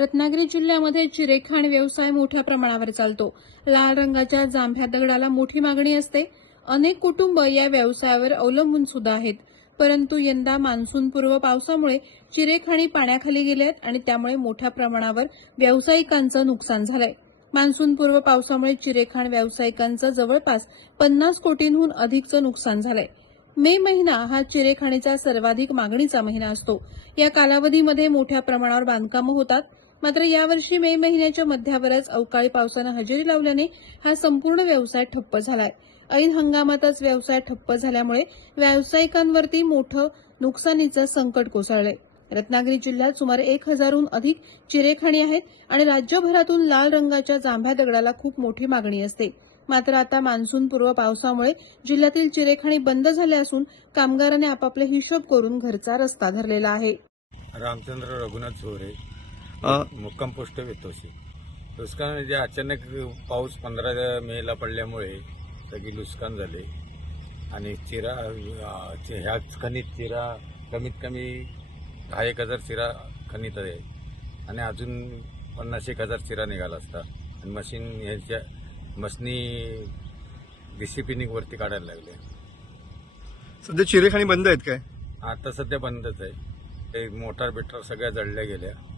रत्नागिरी जिल्ह्यामध्ये चिरेखाण व्यवसाय मोठ्या प्रमाणावर चालतो. लाल रंगाच्या जांभ्या दगडाला मोठी मागणी असते. अनेक कुटुंब या व्यवसायावर अवलंबून सुद्धा आहेत. परंतु यंदा मान्सूनपूर्व पावसामुळे चिरेखाणी पाण्याखाली गेल्यात आणि त्यामुळे मोठ्या प्रमाणावर व्यावसायिकांचं नुकसान झालंय. मान्सूनपूर्व पावसामुळे चिरेखाण व्यावसायिकांचं जवळपास पन्नास कोटींहून अधिकचं नुकसान झालंय. मे महिना हा चिरेखाणीचा सर्वाधिक मागणीचा महिना असतो. या कालावधीमध्ये मोठ्या प्रमाणावर बांधकामं होतात. मात्र यावर्षी मे महिन्याच्या मध्यावरच अवकाळी पावसानं हजेरी लावल्याने हा संपूर्ण व्यवसाय ठप्प झालाय. ऐन हंगामातच व्यवसाय ठप्प झाल्यामुळे व्यावसायिकांवरती मोठं नुकसानीचं संकट कोसळलंय. रत्नागिरी जिल्ह्यात सुमारे एक हजारहून अधिक चिरेखाणी आहेत आणि राज्यभरातून लाल रंगाच्या जांभ्या दगडाला खूप मोठी मागणी असते. मात्र आता मान्सूनपूर्व पावसामुळे जिल्ह्यातील चिरेखाणी बंद झाल्या असून कामगारांनी आपापले हिशोब करून घरचा रस्ता धरलेला आहे. रामचंद्र रघुनाथ झोरे मुक्काम पोस्ट वेतोशी नुकसान म्हणजे अचानक पाऊस पंधरा मेला पडल्यामुळे सगळी नुकसान झाले. आणि चिरा ह्या खनित चिरा कमीत कमी दहा एक हजार चिरा खनित आहे. आणि अजून पन्नास एक हजार चिरा निघाला असता. आणि मशीन ह्याच्या मशनी डिसिप्लिनिंग वरती काढायला लागले. सध्या चिरेखाणी बंद आहेत काय? आता सध्या बंदच आहे. ते मोटार बिटार सगळ्या जळल्या गेल्या.